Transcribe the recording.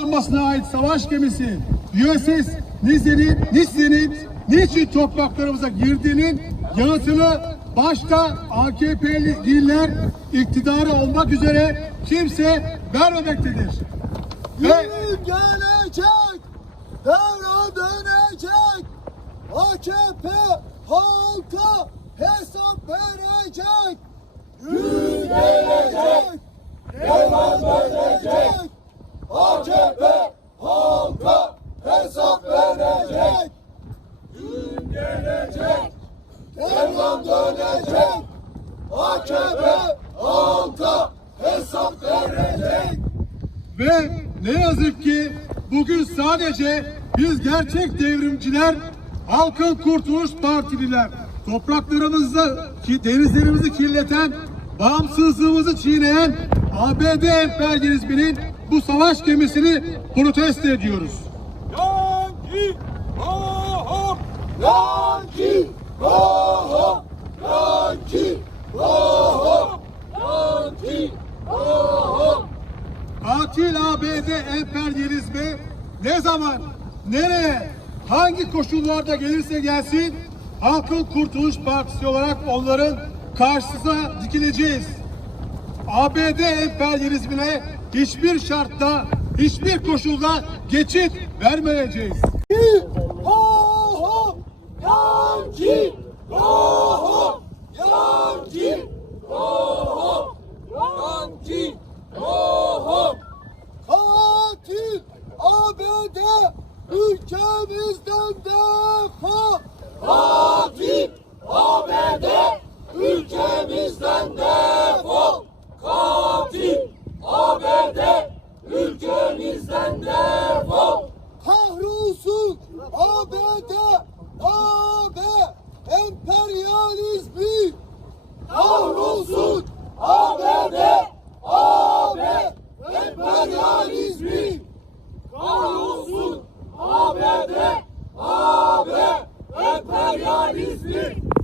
donanmasına ait savaş gemisi USS Nizzen'in, Nizzen'in niçin topraklarımıza girdiğinin yanıtını başta AKP'li iller iktidarı olmak üzere kimse vermemektedir. Ve Gün gelecek, devran dönecek. AKP halka hesap verecek. Gün gelecek, devran dönecek. AKP halka hesap verecek. Gün gelecek, devran dönecek. AKP halka hesap verecek. Ve ne yazık ki bugün sadece biz gerçek devrimciler, Halkın Kurtuluş Partililer, topraklarımızı, ki denizlerimizi kirleten, bağımsızlığımızı çiğneyen ABD emperyalizminin bu savaş gemisini protesto ediyoruz. Yankee, ho ho! Yankee, ho ho! Yankee, ho ho! Yankee, ho ho! Katil ABD emperyalizmi ne zaman, nereye, hangi koşullarda gelirse gelsin Halkın Kurtuluş Partisi olarak onların karşısına dikileceğiz. ABD emperyalizmine hiçbir şartta, hiçbir koşulda geçit vermeyeceğiz. Ho ho! Yankee, ho ho! Yankee, ho ho! Yankee, ho ho! Katil ABD ülkemizden defol! Katil ABD ülkemizden defol! Katil ABD ülkemizden defol! Kahrolsun ABD Amen.